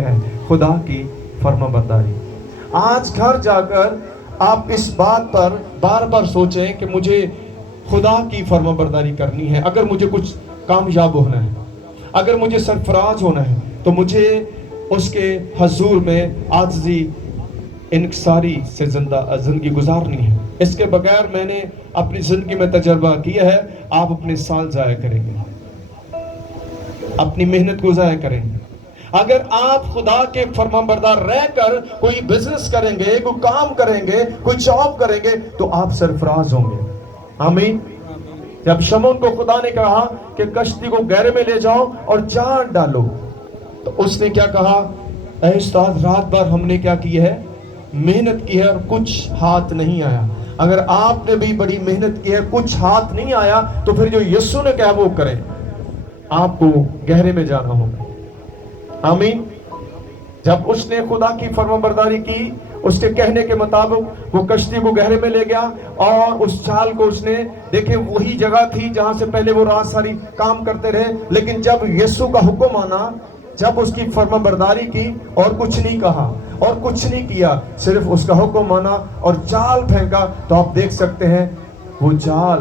ہے خدا کی فرما برداری۔ آج گھر جا کر آپ اس بات پر بار بار سوچیں کہ مجھے خدا کی فرما برداری کرنی ہے۔ اگر مجھے کچھ کامیاب ہونا ہے، اگر مجھے سرفراز ہونا ہے، تو مجھے اس کے حضور میں عاجزی انکساری سے زندگی گزارنی ہے۔ اس کے بغیر میں نے اپنی زندگی میں تجربہ کیا ہے، آپ اپنے سال ضائع کریں گے، اپنی محنت کو ضائع کریں گے۔ اگر آپ خدا کے فرما بردار رہ کر کوئی بزنس کریں گے، کوئی کام کریں گے، کوئی جاب کریں گے، تو آپ سرفراز ہوں گے۔ آمین۔ جب شمعون کو خدا نے کہا کہ کشتی کو گہرے میں لے جاؤ اور جال ڈالو، تو اس نے کیا کہا؟ اے استاد، رات بھر ہم نے کیا کی ہے؟ محنت کی ہے اور کچھ ہاتھ نہیں آیا۔ اگر آپ نے بھی بڑی محنت کی ہے، کچھ ہاتھ نہیں آیا، تو پھر جو یسوع نے کہا وہ کریں، آپ کو گہرے میں جانا ہوگا۔ آمین۔ جب اس نے خدا کی فرما برداری کی، اس کے کہنے کے مطابق وہ کشتی کو گہرے میں لے گیا، اور اس جال کو اس نے دیکھیں وہی جگہ تھی جہاں سے پہلے وہ رات ساری کام کرتے رہے، لیکن جب یسوع کا حکم آنا، جب اس کی فرما برداری کی اور کچھ نہیں کہا اور کچھ نہیں کیا، صرف اس کا حکم آنا اور جال پھینکا، تو آپ دیکھ سکتے ہیں وہ جال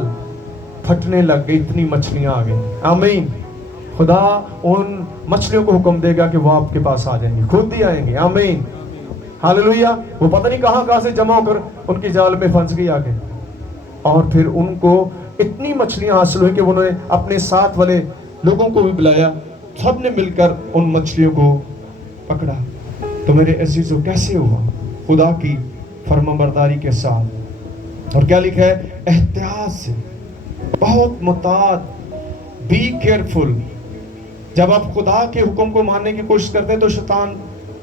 پھٹنے لگ گئی، اتنی مچھلیاں آ گئی۔ آمین۔ خدا ان مچھلیوں کو حکم دے گا کہ وہ آپ کے پاس آ جائیں گے، خود ہی آئیں گے۔ آمین۔ ہاللویا۔ وہ پتہ نہیں کہاں سے جمع ہو کر ان کی جال میں پھنس گئی آگے، اور پھر ان کو اتنی مچھلیاں حاصل ہوئی کہ انہوں نے اپنے ساتھ والے لوگوں کو بھی بلایا، سب نے مل کر ان مچھلیوں کو پکڑا۔ تو میرے عزیزو، کیسے ہوا؟ خدا کی فرما برداری کے ساتھ۔ اور کیا لکھا ہے؟ احتیاط سے، بہت محتاط، بی کیئرفل۔ جب آپ خدا کے حکم کو ماننے کی کوشش کرتے ہیں تو شیطان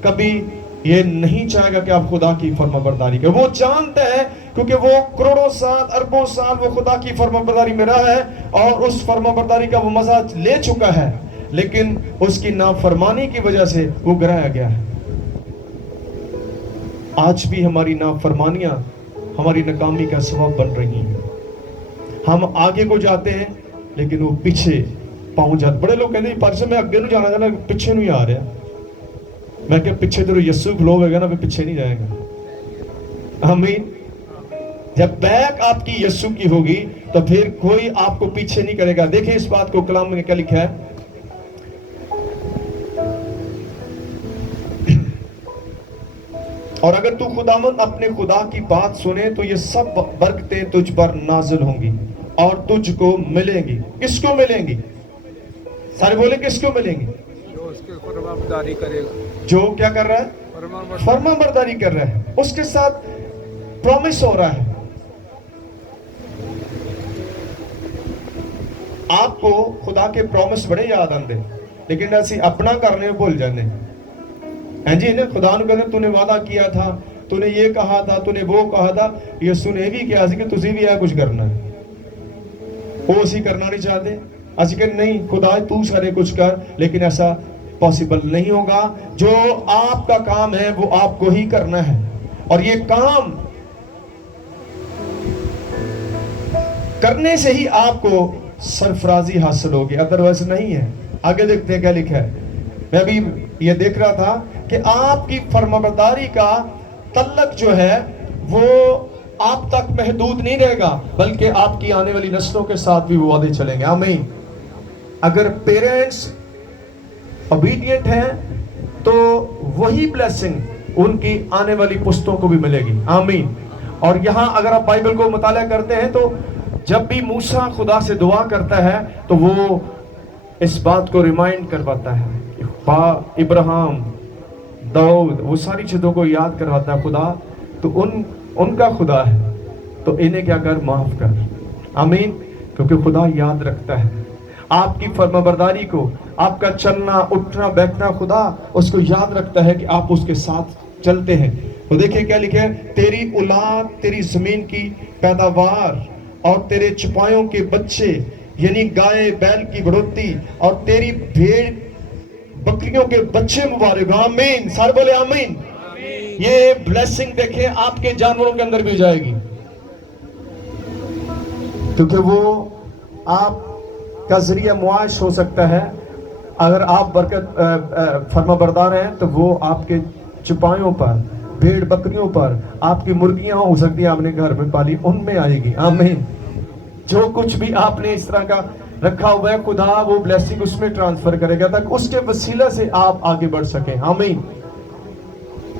کبھی یہ نہیں چاہے گا کہ آپ خدا کی فرما برداری کریں۔ وہ جانتا ہے، کیونکہ وہ کروڑوں سال، اربوں سال وہ خدا کی فرما برداری میں رہا ہے، اور اس فرما برداری کا وہ مزہ لے چکا ہے، لیکن اس کی نافرمانی کی وجہ سے وہ گرایا گیا ہے۔ آج بھی ہماری نافرمانیاں ہماری ناکامی کا سبب بن رہی ہیں۔ ہم آگے کو جاتے ہیں لیکن وہ پیچھے پہنچ جاتے۔ بڑے لوگ کہتے ہیں پارسل میں اگے نو جانا جانا، پیچھے نہیں آ رہا۔ میں کہ پیچھے تو یسوع فلو ہوئے گا نا، پیچھے نہیں جائے گا۔ آمین۔ جب بیک آپ کی یسوع کی ہوگی تو پھر کوئی آپ کو پیچھے نہیں کرے گا۔ دیکھیں اس بات کو کلام میں کیا لکھا ہے۔ اور اگر تو خداوند اپنے خدا کی بات سنے تو یہ سب برکتیں تجھ پر نازل ہوں گی اور تجھ کو ملیں گی۔ کس کو ملیں گی؟ سارے بولے کس کو ملیں گی؟ جو اس کے فرما برداری کرے گا۔ جو کیا کر رہا ہے؟ فرما برداری کر رہا ہے۔ اس کے ساتھ پرومس ہو رہا ہے۔ آپ کو خدا کے پرومس بڑے یاد آندے، لیکن ایسی اپنا کرنے بھول جانے ہیں جی۔ انہیں خدا نے کہتے تو نے وعدہ کیا تھا، تو نے یہ کہا تھا، تو نے وہ کہا تھا۔ یسوع نے بھی کیا کہ تسی بھی ہے کچھ کرنا ہے، وہ اسی کرنا نہیں چاہتے۔ اسی کہ نہیں خدا تو سارے کچھ کر، لیکن ایسا پاسبل نہیں ہوگا۔ جو آپ کا کام ہے وہ آپ کو ہی کرنا ہے، اور یہ کام کرنے سے ہی آپ کو سرفرازی حاصل ہوگی، ادروائز نہیں ہے۔ آگے دیکھتے ہیں کیا لکھا ہے۔ میں ابھی یہ دیکھ رہا تھا کہ آپ کی فرمانبرداری کا تعلق جو ہے وہ آپ تک محدود نہیں رہے گا، بلکہ آپ کی آنے والی نسلوں کے ساتھ بھی وہ وعدے چلیں گے۔ آمین۔ اگر پیرنٹس اوبیڈینٹ ہیں تو وہی بلیسنگ ان کی آنے والی پشتوں کو بھی ملے گی۔ آمین۔ اور یہاں اگر آپ بائبل کو مطالعہ کرتے ہیں تو جب بھی موسیٰ خدا سے دعا کرتا ہے تو وہ اس بات کو ریمائنڈ کرواتا ہے، ابراہیم، داؤد، وہ ساری چیزوں کو یاد کرواتا ہے۔ خدا تو ان کا خدا ہے، تو انہیں کیا کر؟ معاف کر۔ آمین۔ کیونکہ خدا یاد رکھتا ہے آپ کی فرما برداری کو، آپ کا چلنا اٹھنا بیٹھنا، خدا اس کو یاد رکھتا ہے کہ آپ اس کے ساتھ چلتے ہیں۔ تو دیکھیں کیا لکھے ہیں، تیری اولاد تیری زمین کی پیداوار اور تیرے چپایوں کے بچے، یعنی گائے بیل کی بڑھوتی اور تیری بھیڑ بکریوں کے بچے مبارک۔ آمین۔ سارے بولے آمین۔ یہ بلیسنگ دیکھیں آپ کے جانوروں کے اندر بھی جائے گی، کیونکہ وہ آپ کا ذریعہ معاش ہو سکتا ہے اگر آپ برکت فرما بردار ہیں تو وہ آپ کے چپائیوں پر، بھیڑ بکریوں پر، آپ کی مرغیاں ہو سکتی ہیں آپ نے گھر میں پالی، ان میں آئے گی. آمین. جو کچھ بھی آپ نے اس طرح کا رکھا ہوا ہے خدا وہ بلیسنگ اس میں ٹرانسفر کرے گا تاکہ اس کے وسیلہ سے آپ آگے بڑھ سکیں. آمین.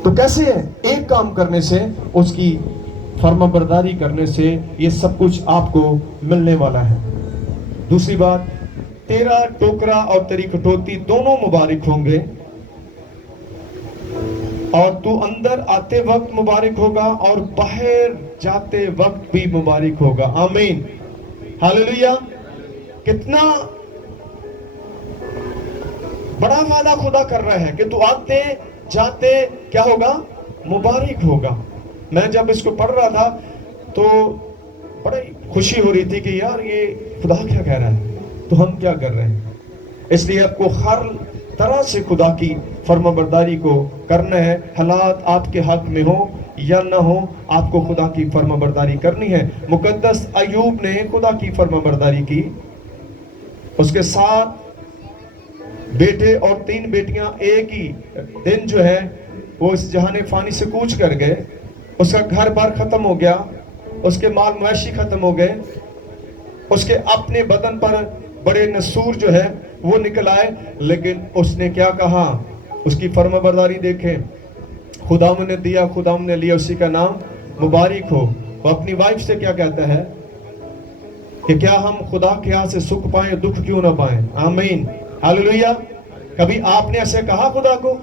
تو کیسے ہے؟ ایک کام کرنے سے، اس کی فرما برداری کرنے سے یہ سب کچھ آپ کو ملنے والا ہے. دوسری بات، تیرا ٹوکرا اور تیری کٹوتی دونوں مبارک ہوں گے، اور تو اندر آتے وقت مبارک ہوگا اور باہر جاتے وقت بھی مبارک ہوگا. آمین. ہاللیلویہ. کتنا بڑا وعدہ خدا کر رہا ہے کہ تو آتے جاتے کیا ہوگا؟ مبارک ہوگا. میں جب اس کو پڑھ رہا تھا تو بڑی خوشی ہو رہی تھی کہ یار یہ خدا کیا کہہ رہا ہے، تو ہم کیا کر رہے ہیں. اس لیے آپ کو ہر طرح سے خدا کی فرما برداری کو کرنا ہے. حالات آپ کے حق میں ہو یا نہ ہو، آپ کو خدا کی فرما برداری کرنی ہے. مقدس ایوب نے خدا کی فرما برداری کی. اس کے 7 بیٹے اور 3 بیٹیاں ایک ہی دن جو ہے وہ اس جہان فانی سے کوچ کر گئے. اس کا گھر بار ختم ہو گیا، اس کے مال مویشی ختم ہو گئے، اس کے اپنے بدن پر بڑے نسور جو ہے وہ نکل آئے. لیکن اس نے کیا کہا؟ اس کی فرما برداری دیکھیں. خداوند نے دیا، خداوند نے لیا، اسی کا نام مبارک ہو. وہ اپنی وائف سے کیا کہتا ہے کہ کیا ہم خدا کے ہاں سے سکھ پائیں، دکھ کیوں نہ پائیں. آمین. ہاللیلویہ. کبھی آپ نے ایسے کہا خدا کو؟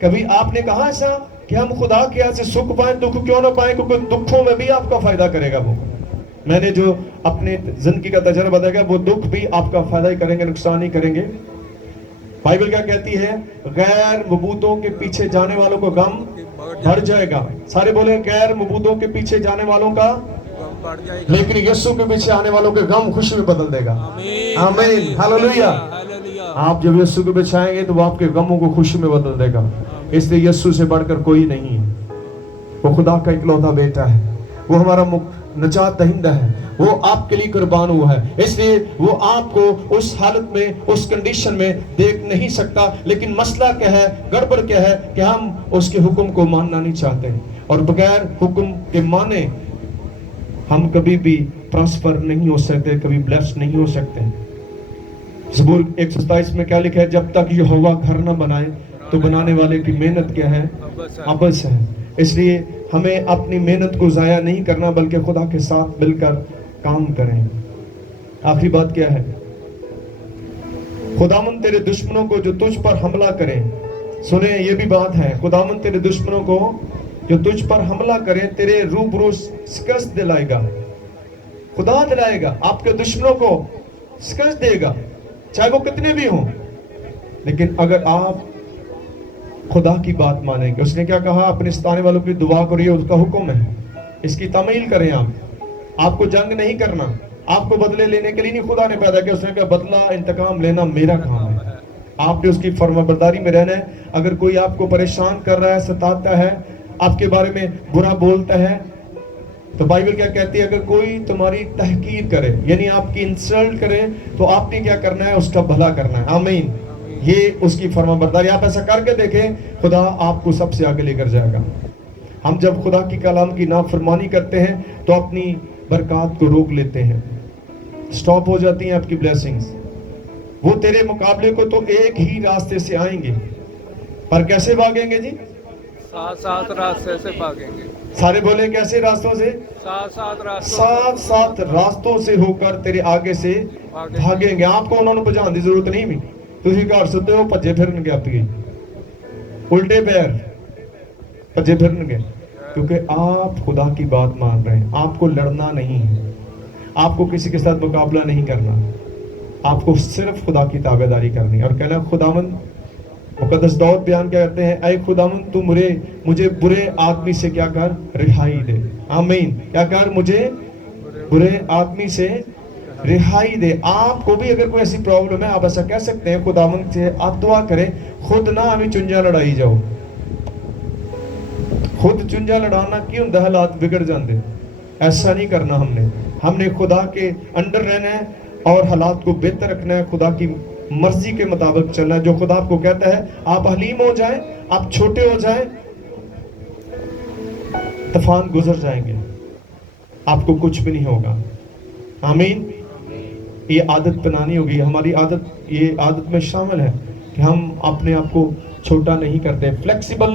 کبھی آپ نے کہا ایسا کہ ہم خدا کے ہاں سے سکھ پائیں، دکھ کیوں نہ پائیں؟ کیونکہ دکھوں میں بھی آپ کا فائدہ کرے گا. وہ میں نے جو اپنے زندگی کا تجربہ بتایا، وہ دکھ بھی آپ کا فائدہ ہی کریں گے، نقصان ہی کریں گے. بائبل کیا کہتی ہے؟ غیر مبودوں کے پیچھے جانے والوں کو غم بڑھ جائے گا. سارے بولیں غیر مبودوں کے پیچھے جانے والوں کا، لیکن یسوع کے پیچھے آنے والوں کے غم خوشی میں بدل دے گا. آمین. ہاللیلویہ. آپ جب یسوع کے پیچھے آئیں گے تو وہ آپ کے غموں کو خوشی میں بدل دے گا. اس لیے یسوع سے بڑھ کر کوئی نہیں ہے. وہ خدا کا اکلوتا بیٹا ہے، وہ ہمارا نجات دہندہ ہے، وہ آپ کے لیے قربان ہوا ہے. اس لیے وہ آپ کو اس حالت میں، اس کنڈیشن میں دیکھ نہیں سکتا. لیکن مسئلہ کیا ہے، گڑبڑ کیا ہے کہ ہم اس کے حکم کو ماننا نہیں چاہتے، اور بغیر حکم کے مانے ہم کبھی بھی پراسپر نہیں ہو سکتے، کبھی بلیس نہیں ہو سکتے. زبور 127 میں کیا لکھا ہے؟ جب تک یہوہ گھر نہ بنائے تو بنانے والے کی محنت کیا ہے؟ عبث ہے. اس لیے ہمیں اپنی محنت کو ضائع نہیں کرنا، بلکہ خدا کے ساتھ مل کر کام کریں. آخری بات کیا ہے؟ خداوند تیرے دشمنوں کو جو تجھ پر حملہ کریں، سنیں یہ بھی بات ہے، خداوند تیرے دشمنوں کو جو تجھ پر حملہ کریں تیرے روبرو شکست دلائے گا. خدا دلائے گا، آپ کے دشمنوں کو شکست دے گا، چاہے وہ کتنے بھی ہوں. لیکن اگر آپ خدا کی بات مانیں گے، اس نے کیا کہا؟ اپنے ستانے والوں کی دعا کرو، یہ اس کا حکم ہے، اس کی تعمیل کریں. آپ کو جنگ نہیں کرنا، آپ کو بدلے لینے کے لیے نہیں خدا نے پیدا کیا. اس نے کہا بدلہ انتقام لینا میرا کام ہے، آپ نے اس کی فرما برداری میں رہنا ہے. اگر کوئی آپ کو پریشان کر رہا ہے، ستاتا ہے، آپ کے بارے میں برا بولتا ہے، تو بائبل کیا کہتی ہے؟ اگر کوئی تمہاری تحقیر کرے، یعنی آپ کی انسلٹ کرے، تو آپ نے کیا کرنا ہے؟ اس کا بھلا کرنا ہے. آمین. یہ اس کی فرما برداری. آپ ایسا کر کے دیکھیں، خدا آپ کو سب سے آگے لے کر جائے گا. ہم جب خدا کی کلام کی نافرمانی کرتے ہیں تو اپنی برکات کو روک لیتے ہیں، سٹاپ ہو جاتی ہیں آپ کی بلیسنگز. وہ تیرے مقابلے کو تو ایک ہی راستے سے آئیں گے، پر کیسے بھاگیں گے جی؟ 7 راستے سے بھاگیں گے. سارے بولیں کیسے راستوں سے؟ 7 راستوں سے ہو کر تیرے آگے سے بھاگیں گے. آپ کو انہوں نے بجھان دی ضرورت نہیں بھی، تسی گھر ستے ہو پجے پھرن گے، آپ کی الٹے پیر پجے پھرن گے، کیونکہ آپ خدا کی بات مان رہے ہیں. آپ کو لڑنا نہیں ہے، آپ کو کسی کے ساتھ مقابلہ نہیں کرنا، آپ کو صرف خدا کی تابعداری کرنی اور کہنا خداوند. مقدس داؤد بیان کیا کرتے ہیں؟ اے خداوند تو مجھے برے آدمی سے کیا کر؟ رہائی دے. آمین. کیا کر؟ مجھے برے آدمی سے رہائی دے. آپ کو بھی اگر کوئی ایسی پرابلم ہے، آپ ایسا کہہ سکتے ہیں خداوند سے آپ دعا کریں، خود نہ ہمیں چنجا لڑائی جاؤ. خود چنجا لڑانا کیوں؟ حالات بگڑ جاندے. ایسا نہیں کرنا. ہم نے خدا کے انڈر رہنا ہے اور حالات کو بہتر رکھنا ہے، خدا کی مرضی کے مطابق چلنا ہے. جو خدا آپ کو کہتا ہے آپ حلیم ہو جائیں, آپ چھوٹے ہو جائیں, طوفان گزر جائیں گے, آپ کو کچھ بھی نہیں ہوگا. آمین. یہ عادت بنانی ہوگی ہماری عادت, یہ عادت میں شامل ہے کہ ہم اپنے آپ کو چھوٹا نہیں کرتے, فلیکسیبل